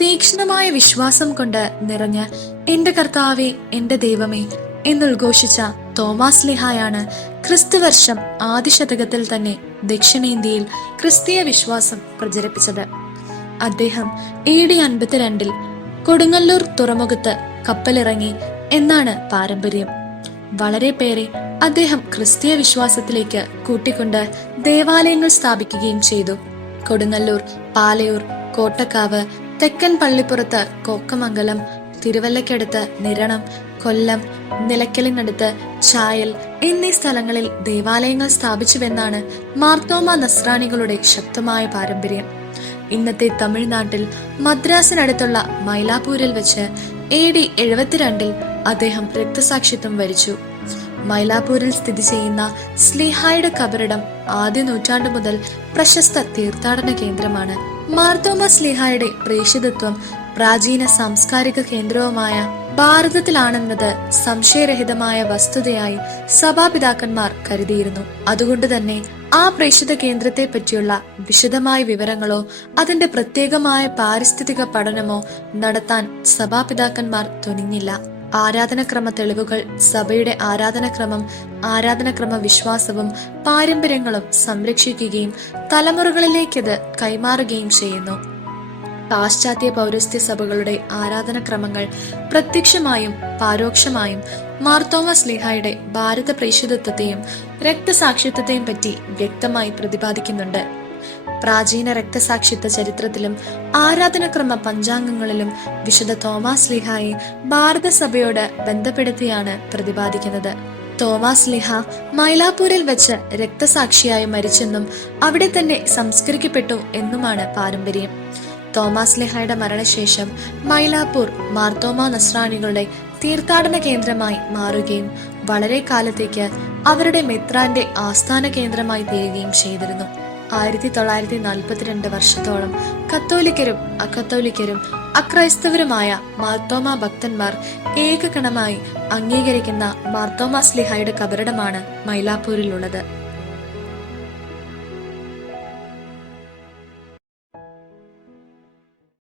തീക്ഷ്ണമായ വിശ്വാസം കൊണ്ട് നിറഞ്ഞ എന്റെ കർത്താവേ, എന്റെ ദൈവമേ എന്നുദ്ഘോഷിച്ച തോമാസ് ലീഹായാണ് ക്രിസ്തുവർഷം ആദ്യ ശതകത്തിൽ തന്നെ ദക്ഷിണേന്ത്യയിൽ ക്രിസ്തീയ വിശ്വാസം പ്രചരിപ്പിച്ചത്. അദ്ദേഹം AD 52 കൊടുങ്ങല്ലൂർ തുറമുഖത്ത് കപ്പലിറങ്ങി എന്നാണ് പാരമ്പര്യം. വളരെ പേരെ അദ്ദേഹം ക്രിസ്തീയ വിശ്വാസത്തിലേക്ക് കൂട്ടിക്കൊണ്ട് ദേവാലയങ്ങൾ സ്ഥാപിക്കുകയും ചെയ്തു. കൊടുങ്ങല്ലൂർ, പാലയൂർ, കോട്ടക്കാവ്, തെക്കൻ പള്ളിപ്പുറത്ത് കോക്കമംഗലം, തിരുവല്ലയ്ക്കടുത്ത് നിരണം, കൊല്ലം, നിലയ്ക്കലിനടുത്ത് ചായൽ എന്നീ സ്ഥലങ്ങളിൽ ദേവാലയങ്ങൾ സ്ഥാപിച്ചുവെന്നാണ് മാർത്തോമ നസ്രാണികളുടെ ശക്തമായ പാരമ്പര്യം. ഇന്നത്തെ തമിഴ്നാട്ടിൽ മദ്രാസിനടുത്തുള്ള മൈലാപ്പൂരിൽ വെച്ച് AD 72 അദ്ദേഹം രക്തസാക്ഷിത്വം വരിച്ചു. മൈലാപ്പൂരിൽ സ്ഥിതി ചെയ്യുന്ന സ്ലീഹായുടെ കബറിടം ആദ്യ നൂറ്റാണ്ടു മുതൽ പ്രശസ്ത തീർത്ഥാടന കേന്ദ്രമാണ്. മാർത്തോമ സ്ലീഹായുടെ പ്രേഷിതത്വം പ്രാചീന സാംസ്കാരിക കേന്ദ്രവുമായ ഭാരതത്തിലാണെന്നത് സംശയരഹിതമായ വസ്തുതയായി സഭാപിതാക്കന്മാർ കരുതിയിരുന്നു. അതുകൊണ്ട് തന്നെ ആ പ്രേഷിത കേന്ദ്രത്തെ പറ്റിയുള്ള വിശദമായ വിവരങ്ങളോ അതിന്റെ പ്രത്യേകമായ പാരിസ്ഥിതിക പഠനമോ നടത്താൻ സഭാപിതാക്കന്മാർ തുനിഞ്ഞില്ല. ആരാധനക്രമ തെളിവുകൾ സഭയുടെ ആരാധനക്രമ വിശ്വാസവും പാരമ്പര്യങ്ങളും സംരക്ഷിക്കുകയും തലമുറകളിലേക്കത് കൈമാറുകയും ചെയ്യുന്നു. പാശ്ചാത്യ പൗരസ്ത്യ സഭകളുടെ ആരാധനക്രമങ്ങൾ പ്രത്യക്ഷമായും പരോക്ഷമായും മാർത്തോമ സ്ലീഹായുടെ ഭാരത പ്രേഷിതത്വത്തെയും രക്തസാക്ഷിത്വത്തെയും പറ്റി വ്യക്തമായി പ്രതിപാദിക്കുന്നുണ്ട്. പ്രാചീന രക്തസാക്ഷിത്വ ചരിത്രത്തിലും ആരാധനക്രമ പഞ്ചാംഗങ്ങളിലും വിശുദ്ധ തോമാസ് ലീഹായെ ഭാരതസഭയോട് ബന്ധപ്പെടുത്തിയാണ് പ്രതിപാദിക്കുന്നത്. തോമാസ് ലീഹ മൈലാപ്പൂരിൽ വെച്ച് രക്തസാക്ഷിയായി മരിച്ചെന്നും അവിടെ തന്നെ സംസ്കരിക്കപ്പെട്ടു എന്നുമാണ് പാരമ്പര്യം. തോമാസ് ലീഹായുടെ മരണശേഷം മൈലാപ്പൂർ മാർത്തോമ നസ്രാണികളുടെ തീർത്ഥാടന കേന്ദ്രമായി മാറുകയും വളരെ കാലത്തേക്ക് അവരുടെ മെത്രാന്റെ ആസ്ഥാന കേന്ദ്രമായി തീരുകയും ചെയ്തിരുന്നു. 1942 വർഷത്തോളം കത്തോലിക്കരും അക്കത്തോലിക്കരും അക്രൈസ്തവരുമായ മാർത്തോമ ഭക്തന്മാർ ഏകഗണമായി അംഗീകരിക്കുന്ന മാർത്തോമാ സ്ലീഹായുടെ കബറിടമാണ് മൈലാപ്പൂരിലുള്ളത്.